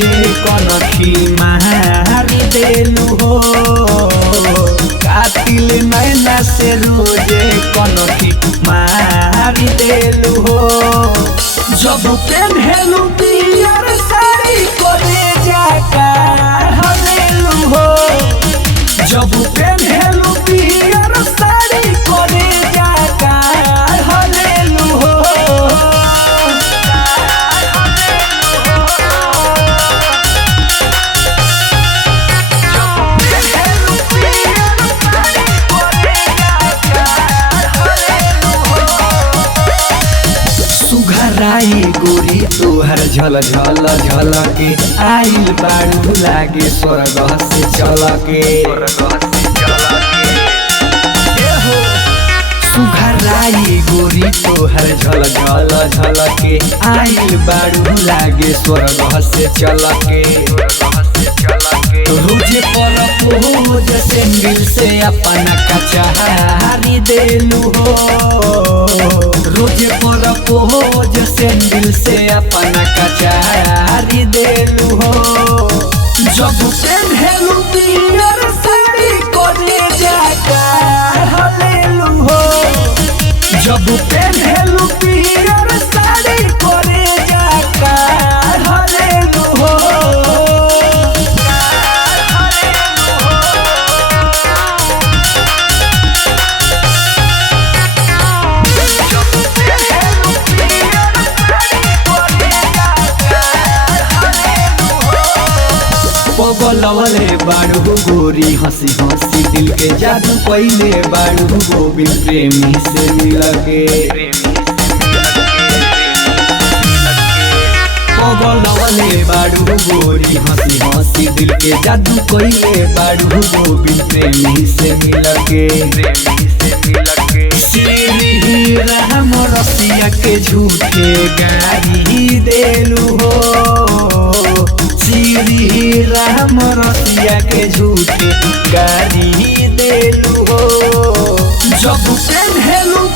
रोजे कनखी मारी देलू हो कातिल नैना से रोजे कनखी मारी देलू हो जब पेन्हेलू पियर साड़ी कोरे जाका हरेलू हो जब पेन्हेलू पियर साड़ी कोरे जाका हरेलू हो सुघराई गोरी तोहर झल झल झल के आइल बाड़ू लागे स्वर्ग से चल के सुघराई गोरी तोहर झल झल झल के आइल बाड़ू लागे स्वर्ग से चल के रोजे पर पोज सेंडिल से अपना कचहारी देलू हो रोजे पर पोज सेंडिल से अपना कचहारी देलू हो जब पेन्हेलू पियर साड़ी कोरे जाका हलेलू हो जब पेन्हेलू पियर साड़ी कोरे जाका हलेलू हो पगलवले बाड़ू गोरी हंसी हंसी दिल के जादू पहले बाड़ू गोविंद प्रेमी से मिलके पगलवले बाड़ू गोरी हंसी हंसी दिल के जादू पहले बाड़ू गोविंद प्रेमी से मिलके श्री राम रसिया के झूठे गाड़ी देलू हो श्री राम रसिया के झूठे गाड़ी देलू हो जब पेन्हेलू